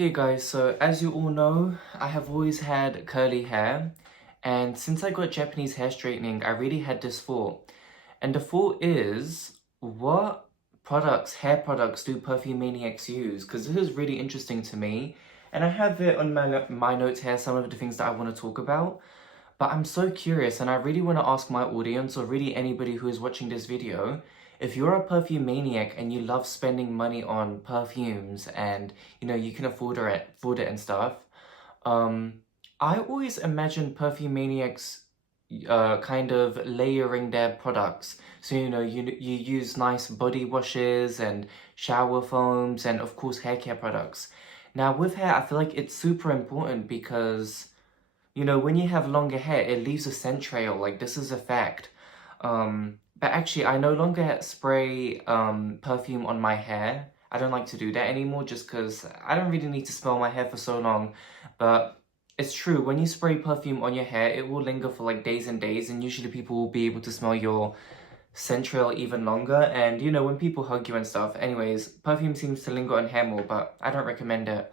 Okay guys, so as you all know, I have always had curly hair, and since I got Japanese hair straightening, I really had this thought. And the thought is, what hair products do Perfume Maniacs use? Because this is really interesting to me, and I have it on my notes here, some of the things that I want to talk about. But I'm so curious, and I really want to ask my audience, or really anybody who is watching this video, if you're a perfume maniac and you love spending money on perfumes and you can afford it and stuff. um I always imagine perfume maniacs kind of layering their products. So you use nice body washes and shower foams and of course hair care products. Now with hair, I feel like it's super important because when you have longer hair, it leaves a scent trail. Like, this is a fact. But actually, I no longer spray perfume on my hair. I don't like to do that anymore just because I don't really need to smell my hair for so long. But it's true, when you spray perfume on your hair, it will linger for like days and days, and usually people will be able to smell your scent trail even longer. And when people hug you and stuff. Anyways, perfume seems to linger on hair more, but I don't recommend it.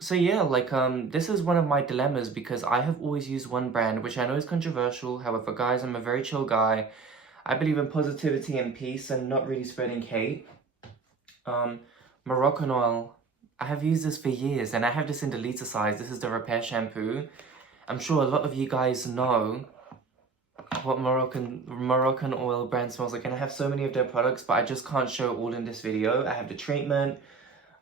So yeah, this is one of my dilemmas because I have always used one brand, which I know is controversial. However, guys, I'm a very chill guy. I believe in positivity and peace and not really spreading hate. Moroccan oil. I have used this for years and I have this in the liter size. This is the Repair shampoo. I'm sure a lot of you guys know what Moroccan oil brand smells like, and I have so many of their products, but I just can't show it all in this video. I have the treatment.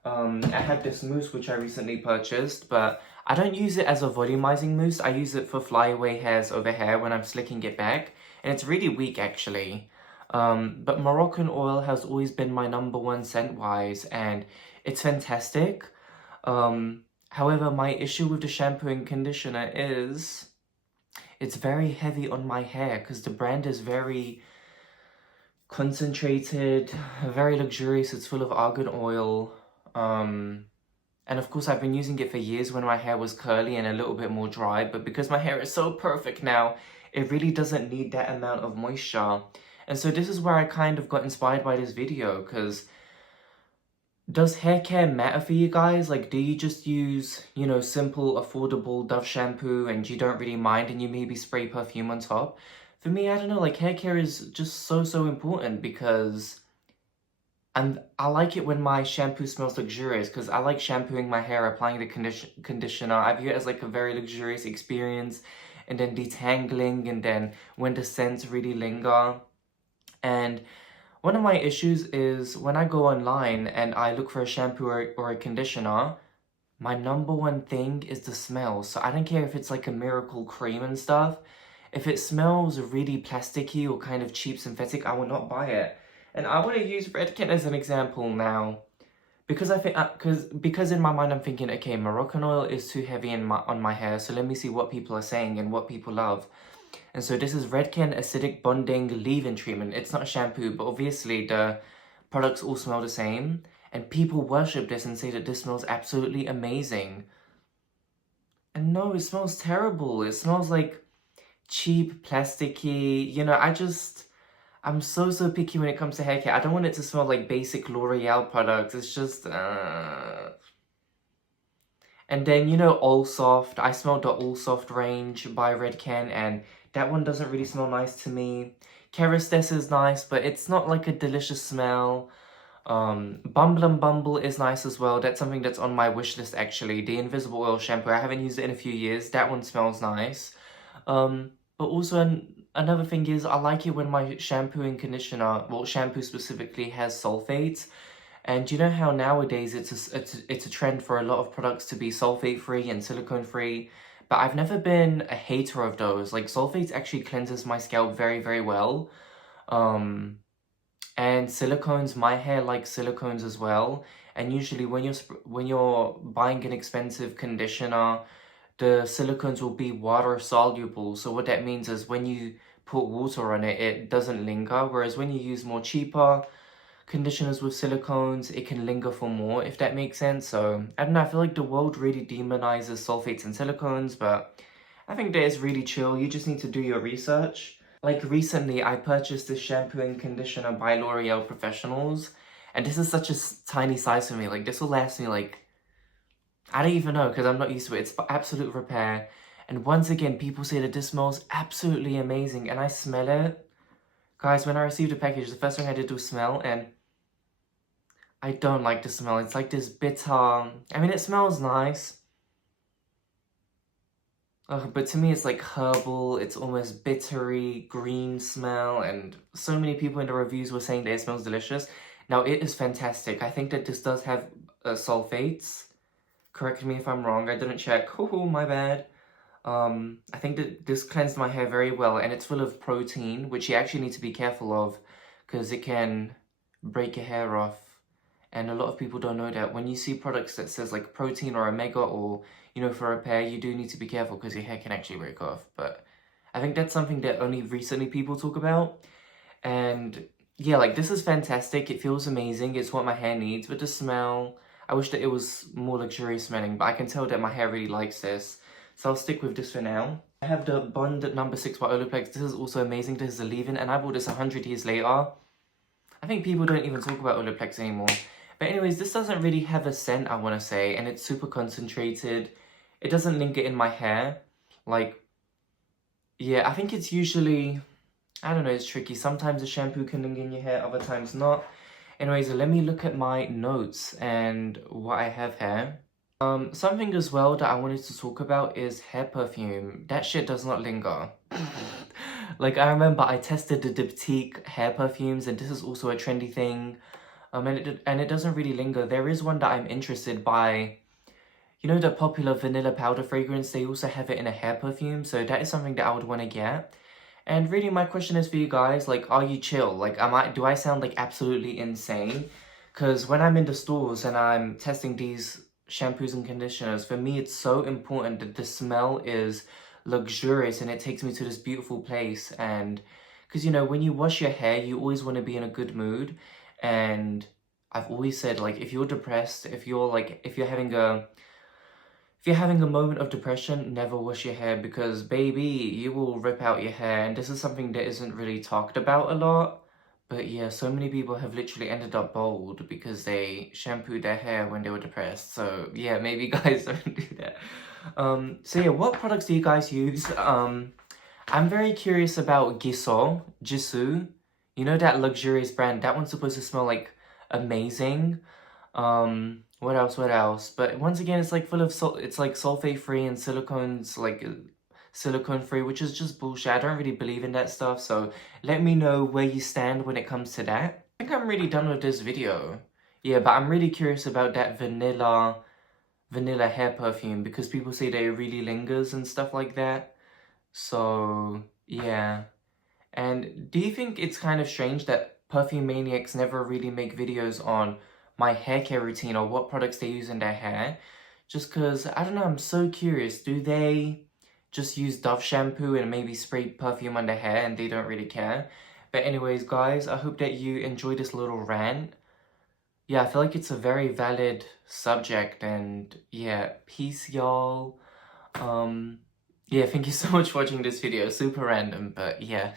I have this mousse which I recently purchased, but I don't use it as a volumizing mousse. I use it for flyaway hairs over hair when I'm slicking it back, and it's really weak actually. But Moroccan oil has always been my #1 scent-wise, and it's fantastic. However, my issue with the shampoo and conditioner is it's very heavy on my hair because the brand is very concentrated, very luxurious. It's full of argan oil. And of course I've been using it for years when my hair was curly and a little bit more dry, but because my hair is so perfect now, it really doesn't need that amount of moisture. And so this is where I kind of got inspired by this video, because does hair care matter for you guys? Like, do you just use, simple, affordable Dove shampoo and you don't really mind and you maybe spray perfume on top? For me, I don't know, like, hair care is just so important because and I like it when my shampoo smells luxurious because I like shampooing my hair, applying the conditioner. I view it as like a very luxurious experience, and then detangling, and then when the scents really linger. And one of my issues is when I go online and I look for a shampoo or a conditioner, my #1 thing is the smell. So I don't care if it's like a miracle cream and stuff. If it smells really plasticky or kind of cheap synthetic, I will not buy it. And I want to use Redken as an example now, because I think because in my mind I'm thinking, okay, Moroccan oil is too heavy on my hair, so let me see what people are saying and what people love. And so this is Redken Acidic Bonding Leave-In Treatment. It's not a shampoo, but obviously the products all smell the same, and people worship this and say that this smells absolutely amazing. And no, it smells terrible. It smells like cheap, plasticky, I'm so picky when it comes to hair care. I don't want it to smell like basic L'Oreal products. It's just, And then, All Soft. I smelled the All Soft range by Redken, and that one doesn't really smell nice to me. Kerastase is nice, but it's not like a delicious smell. Bumble and Bumble is nice as well. That's something that's on my wish list, actually. The Invisible Oil Shampoo. I haven't used it in a few years. That one smells nice. But also another thing is I like it when my shampoo and conditioner, well, shampoo specifically, has sulfates. And you know how nowadays it's a trend for a lot of products to be sulfate free and silicone free, but I've never been a hater of those. Like, sulfates actually cleanses my scalp very well. And silicones, my hair likes silicones as well. And usually when you're buying an expensive conditioner, the silicones will be water soluble. So what that means is when you put water on it, it doesn't linger. Whereas when you use more cheaper conditioners with silicones, it can linger for more, if that makes sense. So I don't know, I feel like the world really demonizes sulfates and silicones, but I think that is really chill. You just need to do your research. Like, recently I purchased this shampoo and conditioner by L'Oreal Professionals, and this is such a tiny size for me. Like, this will last me like I don't even know because I'm not used to it. It's absolute repair. And once again, people say that this smells absolutely amazing, and I smell it. Guys, when I received the package, the first thing I did was smell, and I don't like the smell. It's like this bitter... I mean, it smells nice. But to me, it's like herbal, it's almost bittery, green smell, and so many people in the reviews were saying that it smells delicious. Now, it is fantastic. I think that this does have sulfates. Correct me if I'm wrong, I didn't check. Oh, my bad. I think that this cleansed my hair very well, and it's full of protein, which you actually need to be careful of, because it can break your hair off. And a lot of people don't know that. When you see products that says like protein or omega or, you know, for repair, you do need to be careful because your hair can actually break off. But I think that's something that only recently people talk about. And yeah, like this is fantastic. It feels amazing. It's what my hair needs. But the smell, I wish that it was more luxurious smelling, but I can tell that my hair really likes this. So I'll stick with this for now. I have the Bond number 6 by Olaplex. This is also amazing. This is a leave-in, and I bought this 100 years later. I think people don't even talk about Olaplex anymore. But anyways, this doesn't really have a scent, I want to say, and it's super concentrated. It doesn't linger in my hair. Like, yeah, I think it's usually... I don't know, it's tricky. Sometimes the shampoo can linger in your hair, other times not. Anyways, let me look at my notes and what I have here. Something as well that I wanted to talk about is hair perfume. That shit does not linger. Like, I remember I tested the Diptyque hair perfumes, and this is also a trendy thing. And it doesn't really linger. There is one that I'm interested by. You know the popular vanilla powder fragrance? They also have it in a hair perfume, so that is something that I would want to get. And really, my question is for you guys, like, are you chill? Like, do I sound, like, absolutely insane? Because when I'm in the stores and I'm testing these shampoos and conditioners, for me, it's so important that the smell is luxurious and it takes me to this beautiful place. And, because, you know, when you wash your hair, you always want to be in a good mood. And I've always said, like, if you're depressed, if you're having a moment of depression, never wash your hair because, baby, you will rip out your hair. And this is something that isn't really talked about a lot. But yeah, so many people have literally ended up bald because they shampooed their hair when they were depressed. So yeah, maybe guys don't do that. So yeah, what products do you guys use? I'm very curious about Jisoo. You know that luxurious brand? That one's supposed to smell like amazing. What else? But once again, it's like full of it's like sulfate free and silicones, like silicone free, which is just bullshit. I don't really believe in that stuff. So let me know where you stand when it comes to that. I think I'm really done with this video. Yeah, but I'm really curious about that vanilla hair perfume because people say that it really lingers and stuff like that. So yeah. And do you think it's kind of strange that Perfume Maniacs never really make videos on my hair care routine or what products they use in their hair? Just because, I don't know, I'm so curious. Do they just use Dove shampoo and maybe spray perfume on their hair and they don't really care? But anyways, guys, I hope that you enjoyed this little rant. Yeah, I feel like it's a very valid subject, and yeah, peace, y'all. Yeah, thank you so much for watching this video. Super random, but yeah.